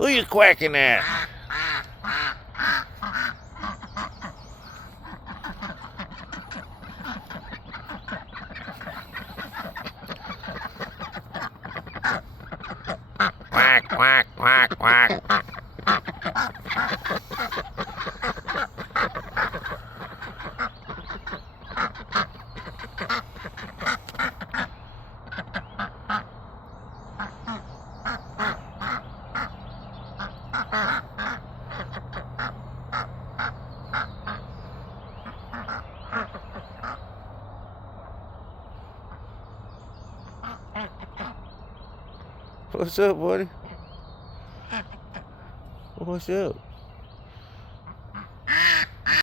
Who you quacking at? Quack, quack, quack, quack. What's up, buddy? What's up?